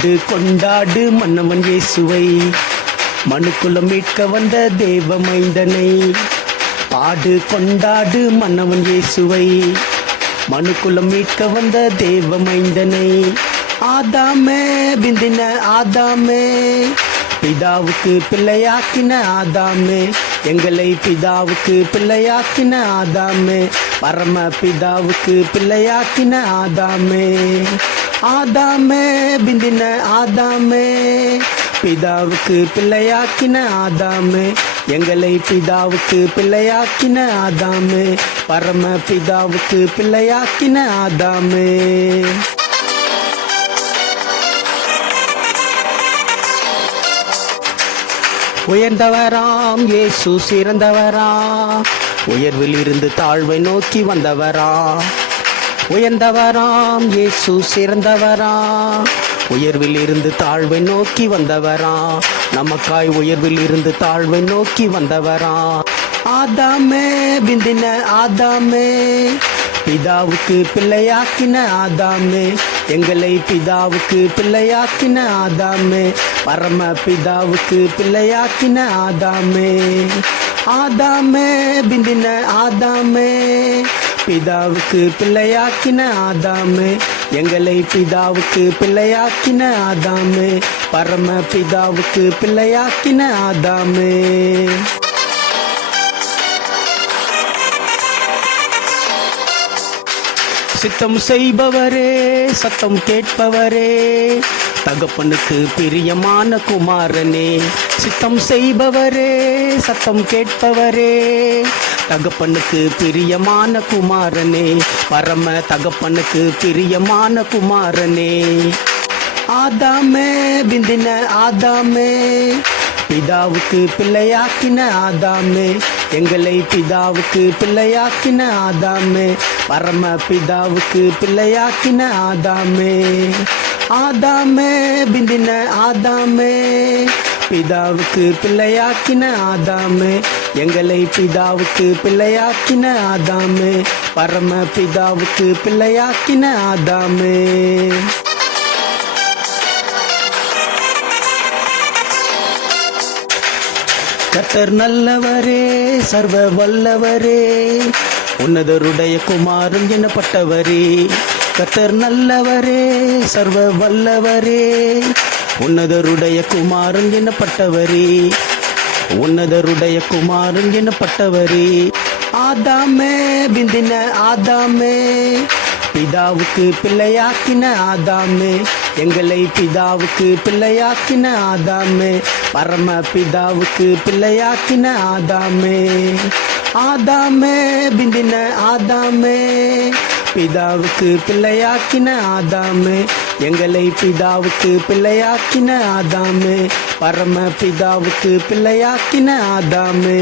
பாடு கொண்டாடு மன்னவன் இயேசுவை, மனுக்குலம் மீட்க வந்த தேவ மைந்தனை. பாடு கொண்டாடு மன்னவன் இயேசுவை, மனுக்குலம் மீட்க வந்த தேவ மைந்தனை. ஆதாமே பிந்தின ஆதாமே, பிதாவுக்கு பிள்ளையாக்கின ஆதாமே, எங்களை பிதாவுக்கு பிள்ளையாக்கின ஆதாமே, பரம பிதாவுக்கு பிள்ளையாக்கின ஆதாமே. ஆதாமே பிந்தின ஆதாமே, பிதாவுக்கு பிள்ளையாக்கின ஆதாமே, எங்களை பிதாவுக்கு பிள்ளையாக்கின ஆதாமே, பரம பிதாவுக்கு பிள்ளையாக்கின ஆதாமே. உயர்ந்தவராம் இயேசு சிறந்தவரா, உயர்வில் இருந்து தாழ்வை நோக்கி வந்தவரா. உயர்ந்தவராம் இயேசு சிறந்தவரா, உயர்வில் இருந்து தாழ்வை நோக்கி வந்தவரா. நமக்காய் உயர்வில் இருந்து தாழ்வை நோக்கி வந்தவரா. ஆதாமே பிந்தின ஆதாமே, பிதாவுக்கு பிள்ளையாக்கின ஆதாமே, எங்களை பிதாவுக்கு பிள்ளையாக்கின ஆதாமே, பரம பிதாவுக்கு பிள்ளையாக்கின ஆதாமே. ஆதாமே பிந்தின ஆதாமே, பிதாவுக்கு பிள்ளையாக்கின ஆதாமே, எங்களை பிதாவுக்கு பிள்ளையாக்கின ஆதாமே, பரம பிதாவுக்கு பிள்ளையாக்கின ஆதாமே. சித்தம் செய்பவரே சத்தம் கேட்பவரே, தகப்பனுக்கு பிரியமான குமாரனே. சித்தம் செய்பவரே சத்தம் கேட்பவரே, தகப்பனுக்கு பிரியமான குமாரனே, பரம தகப்பனுக்கு பிரியமான குமாரனே. ஆதாமே பிந்தின ஆதாமே, பிதாவுக்கு பிள்ளையாக்கின ஆதாமே, எங்களை பிதாவுக்கு பிள்ளையாக்கின ஆதாமே, பரம பிதாவுக்கு பிள்ளையாக்கின ஆதாமே. ஆதாமே பிந்தின ஆதாமே, பிதாவுக்கு பிள்ளையாக்கின ஆதாமே, எங்களை பிதாவுக்கு பிள்ளையாக்கின ஆதாமே, பரம பிதாவுக்கு பிள்ளையாக்கின ஆதாமே. கர்த்தர் நல்லவரே சர்வ வல்லவரே, உன்னதருடைய குமாரன் எனப்பட்டவரே. கர்த்தர் நல்லவரே சர்வ வல்லவரே, உன்னதருடைய குமாரன் எனப்பட்டவரே, உன்னதருடைய குமாரன் எனப்பட்டவரே. ஆதாமே பிந்தின ஆதாமே, பிதாவுக்கு பிள்ளையாக்கின ஆதாமே, எங்களை பிதாவுக்கு பிள்ளையாக்கின ஆதாமே, பரம பிதாவுக்கு பிள்ளையாக்கின ஆதாமே. ஆதாமே பிந்தின ஆதாமே, பிதாவுக்கு பிள்ளையாக்கின ஆதாமே, எங்களை பிதாவுக்கு பிள்ளையாக்கின ஆதாமே, பரம பிதாவுக்கு பிள்ளையாக்கின ஆதாமே.